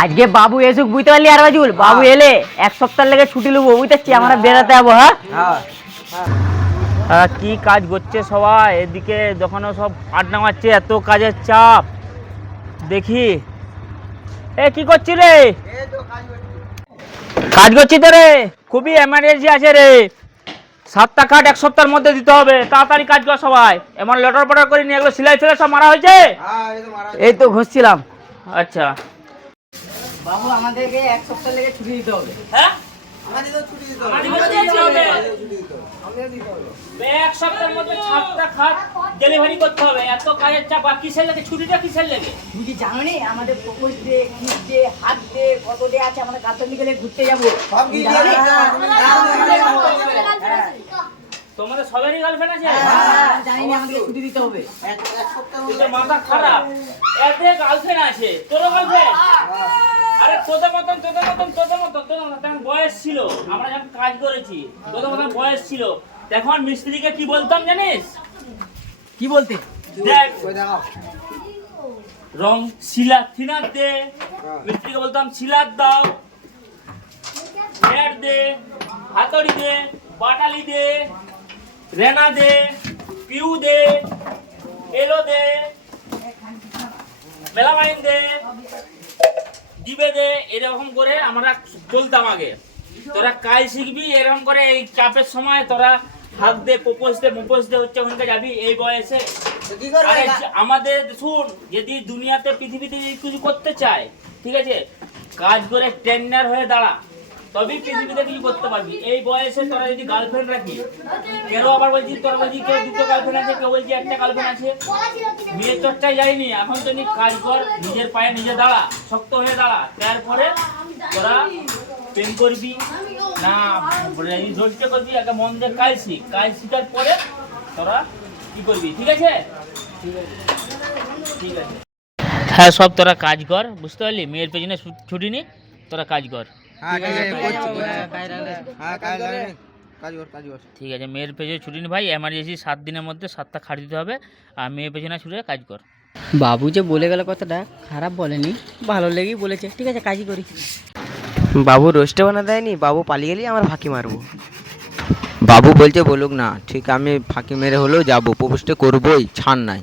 আজকে বাবু এসুক বুঝতে পারলি আর বাজুল বাবু এলে এক সপ্তাহ লেগে ছুটি নেবো বুঝতে আমরা বেড়াতে যাবো। হ্যাঁ কি কাজ করছে সবাই এদিকে যখন সব আড্ডা মারছে এত কাজের চাপ দেখি। এ কি করছি রে? কাজ করছি তো রে, খুবই এমার্জেন্সি আছে রে। 7টা কাঠ এক সপ্তাহের মধ্যে দিতে হবে, তাড়াতাড়ি কাজ কর সবাই। এমন লটর পটর করে নিয়ে এগুলো সিলাই ফেলে সব মারা হয়েছে। এই তো ঘষছিলাম। আচ্ছা বাবু আমাদেরকে এক সপ্তাহ লেগে ছুটি দিতে হবে। হ্যাঁ এক সপ্তাহের মধ্যে 7টা খাট ডেলিভারি করতে হবে। এত কাজের চাপ কিসের লাগে? ছুটিটা কিসের লাগে? তুমি কি জানো নি আমাদের প্রপোজ ডে, কিস ডে, হাত ডে, কত ডে আছে? আমরা কাতনিকেলে ঘুরতে যাবো। তোমাদের সবারই গার্লফ্রেন্ড আছে? জানি না, আমাদেরকে ছুটি দিতে হবে। এক সপ্তাহ মাথা খারাপ, এতে গার্লফ্রেন্ড আছে। তোরও গার্লফ্রেন্ড? আরে তোদের মতন তখন বয়স ছিল, আমরা যখন কাজ করেছি তোদের মতন বয়স ছিল। এখন মিস্ত্রিকে কি বলতাম জানিস? কি বলতে? দেখ রং শিলা থিনার দে, মিস্ত্রিকে বলতাম শিলার দাও, হেড দে, হাতড়ি দে, বাটালি দে, রেনা দে, পিউ দে, এলো দে, মেলামাইন দে, দিবে দে। এরকম করে আমরা বলতাম আগে। তোরা কাজ শিখবি এরকম করে। এই চাপের সময় তোরা হাত দে, প্রপোজ দে, মুপোজ দে হচ্ছে ওখানকে যাবি এই বয়সে। আমাদের শুন, যদি দুনিয়াতে পৃথিবীতে কিছু করতে চায়, ঠিক আছে, কাজ করে ট্রেনার হয়ে দাঁড়া, তবেই পৃথিবীতে কিছু করতে পারবি। এই বয়সে তোরা যদি গার্লফ্রেন্ড রাখি, কেউ আবার বলছি তোরা বলছি কেউ দুটো গার্লফ্রেন্ড আছে, কেউ বলছি একটা গার্লফ্রেন্ড আছে। বিয়ের চর্চায় যাইনি, এখন তো কাজ কর, নিজের পায়ে নিজে দাঁড়া, শক্ত হয়ে দাঁড়া, তারপরে তোরা প্রেম করবি না ধৈর্য করবি। একটা মন দিয়ে কাজ শিখ, কাজ শিখার পরে তোরা কি করবি। ঠিক আছে? ঠিক আছে। হ্যাঁ সব তোরা কাজ কর, বুঝতে পারলি? মেয়ের পেছনে ছুটি নি, তোরা কাজ কর। ঠিক আছে, মেয়ের পেছনে ছুটি নি ভাই। এমার্জেন্সি 7 দিনের মধ্যে 7টা খাট দিতে হবে। আর মেয়ের পেছনে ছুটে কাজ কর। বাবু যে বলে গেল কথাটা খারাপ বলেনি, ভালো লেগেই বলেছে। ঠিক আছে, কাজই করি। বাবু রোস্টে বানা দেয়নি, বাবু পালিয়ে গেলেই আমার ফাঁকি মারবো। বাবু বলছে বলুক না, ঠিক আমি ফাঁকি মেরে হলেও যাবো, প্রপোজটা করবোই, ছাড় নাই।